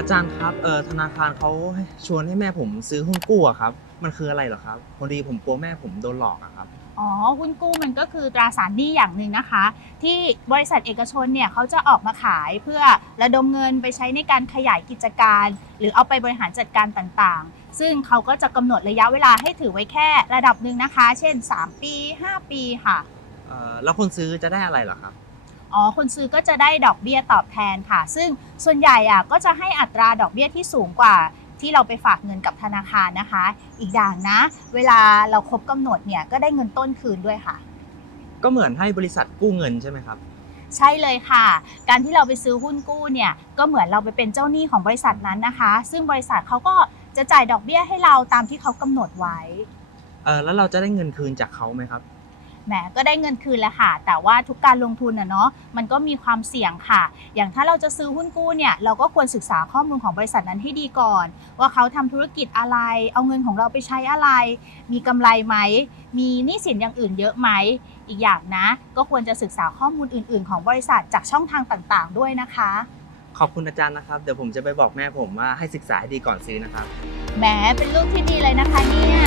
อาจารย์ครับเออธนาคารเขาชวนให้แม่ผมซื้อหุ้นกู้อะครับ มันคืออะไรเหรอครับพอดีผมกลัวแม่ผมโดนหลอกอะครับ อ๋อหุ้นกู้มันก็คือตราสารหนี้อย่างหนึ่งนะคะ ที่บริษัทเอกชนเนี่ยเขาจะออกมาขายเพื่อระดมเงินไปใช้ในการขยายกิจการ หรือเอาไปบริหารจัดการต่างๆ ซึ่งเขาก็จะกำหนดระยะเวลาให้ถือไว้แค่ระดับหนึ่งนะคะ เช่น 3 ปี 5 ปีค่ะ เออแล้วคนซื้อจะได้อะไรเหรอครับ อ๋อคนซื้อก็จะได้ดอกเบี้ยตอบแทนค่ะ ซึ่งส่วนใหญ่อะก็จะให้อัตราดอกเบี้ยที่สูงกว่าที่เราไปฝากเงินกับธนาคารนะคะ อีกอย่างนะ เวลาเราครบกำหนดเนี่ยก็ได้เงินต้นคืนด้วยค่ะ ก็เหมือนให้บริษัทกู้เงินใช่ไหมครับ ใช่เลยค่ะ การที่เราไปซื้อหุ้นกู้เนี่ยก็เหมือนเราไปเป็นเจ้าหนี้ของบริษัทนั้นนะคะ ซึ่งบริษัทเขาก็จะจ่ายดอกเบี้ยให้เราตามที่เขากำหนดไว้ เออแล้วเราจะได้เงินคืนจากเขาไหมครับแหมก็ได้เงินคืนแล้วค่ะ แต่ว่าทุกการลงทุนน่ะเนาะมันก็มีความเสี่ยงค่ะ อย่างถ้าเราจะซื้อหุ้นกู้เนี่ยเราก็ควรศึกษาข้อมูลของบริษัทนั้นให้ดีก่อน ว่าเขาทำธุรกิจอะไร เอาเงินของเราไปใช้อะไร มีกำไรไหมมีหนี้สินอย่างอื่นเยอะไหมอีกอย่างนะ ก็ควรจะศึกษาข้อมูลอื่น ๆ ของบริษัทจากช่องทางต่างๆ ด้วยนะคะ ขอบคุณอาจารย์นะครับเดี๋ยวผมจะไปบอกแม่ผมว่าให้ศึกษาให้ดีก่อนซื้อนะครับแหมเป็นลูกที่ดีเลยนะคะเนี่ย